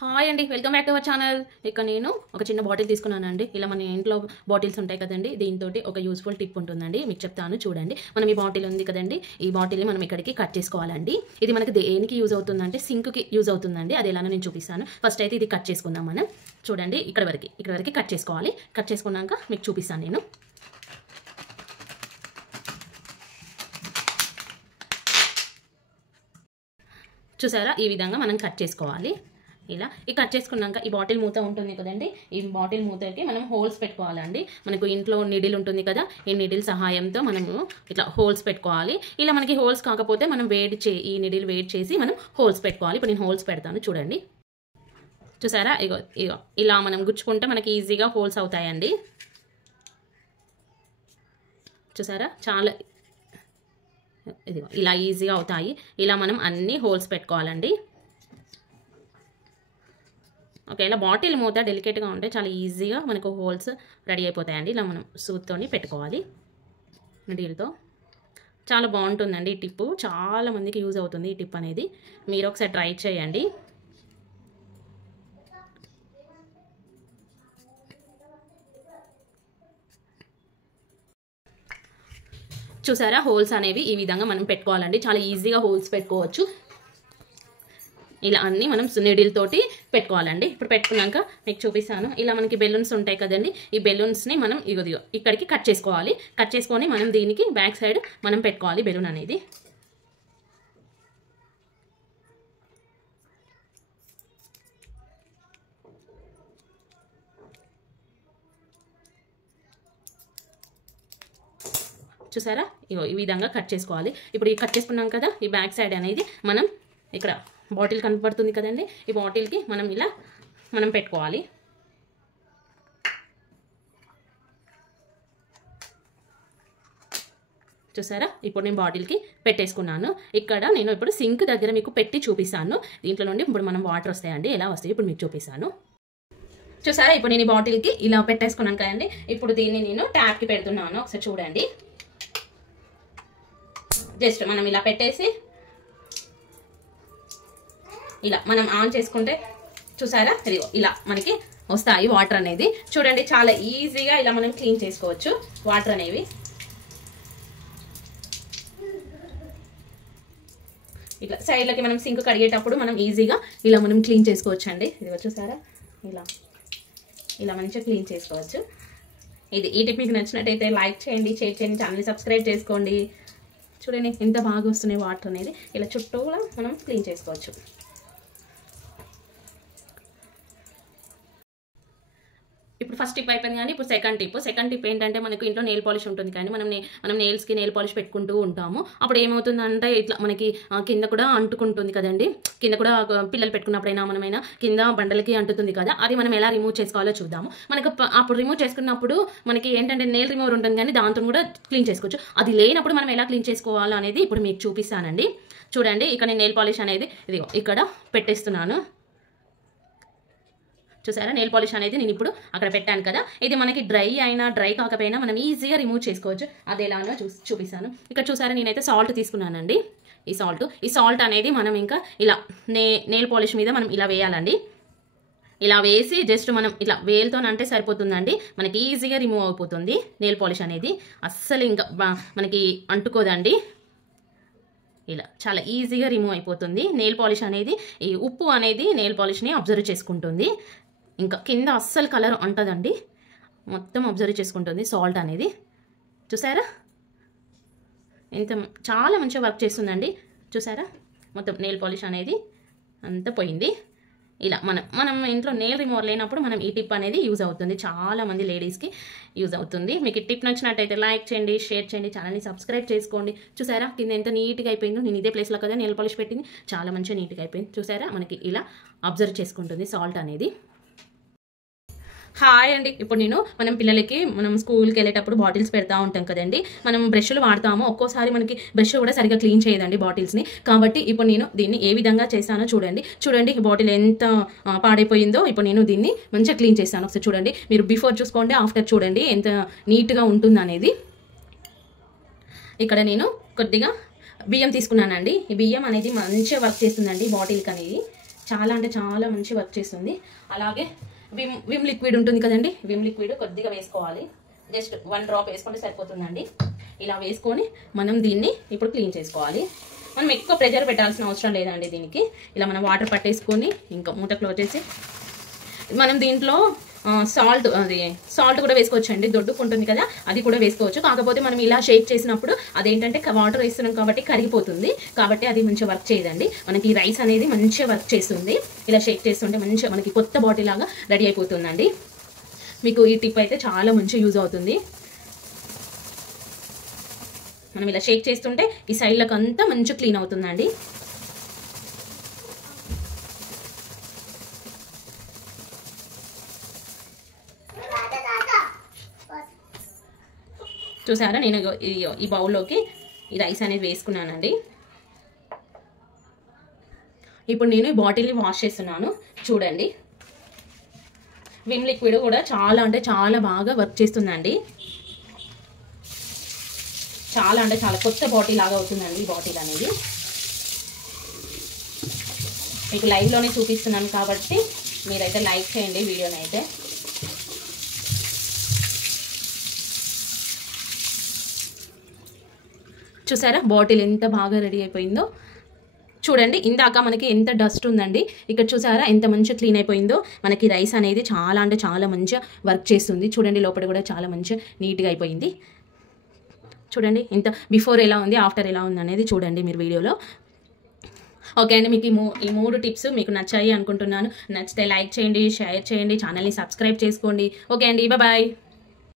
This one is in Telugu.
హాయ్ అండి, welcome back to our channel. ఇక్కడ నేను ఒక చిన్న బాటిల్ తీసుకున్నానండి. ఇలా మన ఇంట్లో బాటిల్స్ ఉంటాయి కదండి, దీంతో ఒక యూస్ఫుల్ టిప్ ఉంటుందండి, మీకు చెప్తాను చూడండి. మనం ఈ బాటిల్ ఉంది కదండి, ఈ బాటిల్ని మనం ఇక్కడికి కట్ చేసుకోవాలండి. ఇది మనకి దేనికి యూజ్ అవుతుందంటే సింక్కి యూజ్ అవుతుందండి. అది ఎలానో నేను చూపిస్తాను. ఫస్ట్ అయితే ఇది కట్ చేసుకుందాం మనం. చూడండి, ఇక్కడ వరకు కట్ చేసుకోవాలి. కట్ చేసుకున్నాక మీకు చూపిస్తాను నేను. చూసారా, ఈ విధంగా మనం కట్ చేసుకోవాలి. ఇలా ఈ కట్ చేసుకున్నాక ఈ బాటిల్ మూత ఉంటుంది కదండి, ఈ బాటిల్ మూతకి మనం హోల్స్ పెట్టుకోవాలండి. మనకు ఇంట్లో నిడిల్ ఉంటుంది కదా, ఈ నిడిల్ సహాయంతో మనము ఇట్లా హోల్స్ పెట్టుకోవాలి. ఇలా మనకి హోల్స్ కాకపోతే మనం ఈ నిడిల్ వేడి చేసి మనం హోల్స్ పెట్టుకోవాలి. ఇప్పుడు నేను హోల్స్ పెడతాను చూడండి. చూసారా, ఇగో ఇలా మనం గుచ్చుకుంటే మనకి ఈజీగా హోల్స్ అవుతాయండి. చూసారా, చాలా ఇదిగో ఇలా ఈజీగా అవుతాయి. ఇలా మనం అన్ని హోల్స్ పెట్టుకోవాలండి. ఓకే, ఇలా బాటిల్ మూత డెలికేట్గా ఉంటే చాలా ఈజీగా మనకు హోల్స్ రెడీ అయిపోతాయండి. ఇలా మనం సూత్తోని పెట్టుకోవాలి నిడిల్తో. చాలా బాగుంటుందండి ఈ టిప్పు, చాలా మందికి యూజ్ అవుతుంది ఈ టిప్ అనేది. మీరు ఒకసారి ట్రై చేయండి. చూసారా, హోల్స్ అనేవి ఈ విధంగా మనం పెట్టుకోవాలండి. చాలా ఈజీగా హోల్స్ పెట్టుకోవచ్చు. ఇలా అన్నీ మనం నీడిల్ తోటి పెట్టుకోవాలండి. ఇప్పుడు పెట్టుకున్నాక మీకు చూపిస్తాను. ఇలా మనకి బెలూన్స్ ఉంటాయి కదండి, ఈ బెలూన్స్ని మనం ఇదిగో ఇక్కడికి కట్ చేసుకోవాలి. కట్ చేసుకొని మనం దీనికి బ్యాక్ సైడ్ మనం పెట్టుకోవాలి బెలూన్ అనేది. చూసారా, ఇగో ఈ విధంగా కట్ చేసుకోవాలి. ఇప్పుడు ఈ కట్ చేసుకున్నాం కదా, ఈ బ్యాక్ సైడ్ అనేది మనం ఇక్కడ బాటిల్ కనపడుతుంది కదండి, ఈ బాటిల్కి మనం ఇలా మనం పెట్టుకోవాలి. చూసారా, ఇప్పుడు నేను బాటిల్కి పెట్టేసుకున్నాను. ఇక్కడ నేను ఇప్పుడు సింక్ దగ్గర మీకు పెట్టి చూపిస్తాను. దీంట్లో నుండి ఇప్పుడు మనం వాటర్ వస్తాయండి, ఎలా వస్తాయి ఇప్పుడు మీకు చూపిస్తాను. చూసారా, ఇప్పుడు నేను ఈ బాటిల్కి ఇలా పెట్టేసుకున్నాను కదండి. ఇప్పుడు దీన్ని నేను ట్యాప్కి పెడుతున్నాను. ఒకసారి చూడండి. జస్ట్ మనం ఇలా పెట్టేసి ఇలా మనం ఆన్ చేసుకుంటే చూసారా, ఇలా మనకి వస్తాయి వాటర్ అనేది. చూడండి, చాలా ఈజీగా ఇలా మనం క్లీన్ చేసుకోవచ్చు వాటర్ అనేవి. ఇట్లా సైడ్లకి మనం సింక్ కడిగేటప్పుడు మనం ఈజీగా ఇలా మనం క్లీన్ చేసుకోవచ్చు అండి. ఇది చూసారా, ఇలా మంచిగా క్లీన్ చేసుకోవచ్చు. ఈ టిప్ మీకు నచ్చినట్టయితే లైక్ చేయండి, షేర్ చేయండి, ఛానల్ని సబ్స్క్రైబ్ చేసుకోండి. చూడండి ఎంత బాగా వస్తున్నాయి వాటర్ అనేది. ఇలా చుట్టూ కూడా మనం క్లీన్ చేసుకోవచ్చు. ఇప్పుడు ఫస్ట్ టిప్ అయిపోయింది కానీ ఇప్పుడు సెకండ్ టిప్ ఏంటంటే, మనకు ఇంట్లో నెయిల్ పాలిష్ ఉంటుంది కానీ మనం నెయిల్స్కి నెయిల్ పాలిష్ పెట్టుకుంటూ ఉంటాము. అప్పుడు ఏమవుతుందంటే ఇట్లా మనకి కింద కూడా అంటుకుంటుంది కదండి. కింద కూడా పిల్లలు పెట్టుకున్నప్పుడైనా మనమైనా కింద బండలకి అంటుతుంది కదా, అది మనం ఎలా రిమూవ్ చేసుకోవాలో చూద్దాము. మనకు అప్పుడు రిమూవ్ చేసుకున్నప్పుడు మనకి ఏంటంటే నెయిల్ రిమూవర్ ఉంటుంది కానీ దాంతో కూడా క్లీన్ చేసుకోవచ్చు. అది లేనప్పుడు మనం ఎలా క్లీన్ చేసుకోవాలో అనేది ఇప్పుడు మీకు చూపిస్తానండి. చూడండి, ఇక్కడ నేను నెయిల్ పాలిష్ అనేది ఇదిగో ఇక్కడ పెట్టేస్తున్నాను. చూసారా, నెయిల్ పాలిష్ అనేది నేను ఇప్పుడు అక్కడ పెట్టాను కదా, ఇది మనకి డ్రై కాకపోయినా మనం ఈజీగా రిమూవ్ చేసుకోవచ్చు. అది ఎలానో చూపిస్తాను. ఇక్కడ చూసారా, నేనైతే సాల్ట్ తీసుకున్నానండి. ఈ సాల్ట్ అనేది మనం ఇంకా ఇలా నెయిల్ పాలిష్ మీద మనం ఇలా వేయాలండి. ఇలా వేసి జస్ట్ మనం ఇట్లా వేలుతో అంటే సరిపోతుందండి. మనకి ఈజీగా రిమూవ్ అయిపోతుంది నెయిల్ పాలిష్ అనేది. అస్సలు ఇంకా మనకి అంటుకోదండి. ఇలా చాలా ఈజీగా రిమూవ్ అయిపోతుంది నెయిల్ పాలిష్ అనేది. ఈ ఉప్పు అనేది నెయిల్ పాలిష్ని అబ్జర్వ్ చేసుకుంటుంది. ఇంకా కింద అస్సలు కలర్ అంటదండి, మొత్తం అబ్జర్వ్ చేసుకుంటుంది సాల్ట్ అనేది. చూసారా, చాలా మంచిగా వర్క్ చేస్తుందండి. చూసారా, మొత్తం నెయిల్ పాలిష్ అనేది అంతా పోయింది. ఇలా మనం ఇంట్లో నెయిల్ రిమూవర్ లేనప్పుడు మనం ఈ టిప్ అనేది యూజ్ అవుతుంది. చాలా మంది లేడీస్కి యూజ్ అవుతుంది. మీకు ఈ టిప్ నచ్చినట్టయితే లైక్ చేయండి, షేర్ చేయండి, ఛానల్ని సబ్స్క్రైబ్ చేసుకోండి. చూసారా, కింద ఎంత నీట్గా అయిపోయిందో. నేను ఇదే ప్లేస్లో కదా నెయిల్ పాలిష్ పెట్టింది, చాలా మంచిగా నీట్గా అయిపోయింది. చూసారా, మనకి ఇలా అబ్జర్వ్ చేసుకుంటుంది సాల్ట్ అనేది. హాయ్ అండి, ఇప్పుడు మనం పిల్లలకి మనం స్కూల్కి వెళ్ళేటప్పుడు బాటిల్స్ పెడతా ఉంటాం కదండి. మనం బ్రష్లు వాడతాము, ఒక్కోసారి మనకి బ్రష్ కూడా సరిగ్గా క్లీన్ చేయదండి బాటిల్స్ని. కాబట్టి ఇప్పుడు నేను దీన్ని ఏ విధంగా చేస్తానో చూడండి. ఈ బాటిల్ ఎంత పాడైపోయిందో ఇప్పుడు నేను దీన్ని మంచిగా క్లీన్ చేస్తాను. ఒకసారి చూడండి, మీరు బిఫోర్ చూసుకోండి, ఆఫ్టర్ చూడండి ఎంత నీట్గా ఉంటుంది అనేది. ఇక్కడ నేను కొద్దిగా బియ్యం తీసుకున్నానండి. ఈ బియ్యం అనేది మంచిగా వర్క్ చేస్తుందండి బాటిల్కి అనేది. చాలా అంటే చాలా మంచి వర్క్ చేస్తుంది. అలాగే విమ్ లిక్విడ్ ఉంటుంది కదండి, విమ్ లిక్విడ్ కొద్దిగా వేసుకోవాలి. జస్ట్ 1 డ్రాప్ వేసుకుంటే సరిపోతుందండి. ఇలా వేసుకొని మనం దీన్ని ఇప్పుడు క్లీన్ చేసుకోవాలి. మనం ఎక్కువ ప్రెషర్ పెట్టాల్సిన అవసరం లేదండి దీనికి. ఇలా మనం వాటర్ పట్టేసుకొని ఇంకా మూత క్లోజ్ చేసి మనం దీంట్లో సాల్ట్ కూడా వేసుకోవచ్చు అండి. దొడ్డుకుంటుంది కదా, అది కూడా వేసుకోవచ్చు. కాకపోతే మనం ఇలా షేక్ చేసినప్పుడు అదేంటంటే వాటర్ వేస్తున్నాం కాబట్టి కరిగిపోతుంది, కాబట్టి అది మంచిగా వర్క్ చేయదండి. మనకి రైస్ అనేది మంచిగా వర్క్ చేస్తుంది. ఇలా షేక్ చేస్తుంటే మంచిగా మనకి కొత్త బాటిల్ లాగా రెడీ అయిపోతుందండి. మీకు ఈ టిప్ అయితే చాలా మంచిగా యూజ్ అవుతుంది. మనం ఇలా షేక్ చేస్తుంటే ఈ సైడ్లకు అంతా మంచిగా క్లీన్ అవుతుందండి. చూసారా, నేను ఈ బౌల్లోకి ఈ రైస్ అనేది వేసుకున్నానండి. ఇప్పుడు నేను ఈ బాటిల్ని వాష్ చేస్తున్నాను. చూడండి, విమ్ లిక్విడ్ కూడా చాలా అంటే చాలా బాగా వర్క్ చేస్తుందండి. చాలా అంటే చాలా కొత్త బాటిల్ లాగా అవుతుందండి ఈ బాటిల్ అనేది. మీకు లైవ్లోనే చూపిస్తున్నాను కాబట్టి మీరైతే లైక్ చేయండి వీడియోని అయితే. చూసారా బాటిల్ ఎంత బాగా రెడీ అయిపోయిందో. చూడండి, ఇందాక మనకి ఎంత డస్ట్ ఉందండి, ఇక్కడ చూసారా ఎంత మంచిగా క్లీన్ అయిపోయిందో. మనకి రైస్ అనేది చాలా అంటే చాలా మంచిగా వర్క్ చేస్తుంది. చూడండి, లోపల కూడా చాలా మంచిగా నీట్గా అయిపోయింది. చూడండి ఇంత బిఫోర్ ఎలా ఉంది, ఆఫ్టర్ ఎలా ఉంది అనేది చూడండి మీరు వీడియోలో. ఓకే అండి, మీకు ఈ 3 టిప్స్ మీకు నచ్చాయి అనుకుంటున్నాను. నచ్చితే లైక్ చేయండి, షేర్ చేయండి, ఛానల్ని సబ్స్క్రైబ్ చేసుకోండి. ఓకే అండి, బాయ్.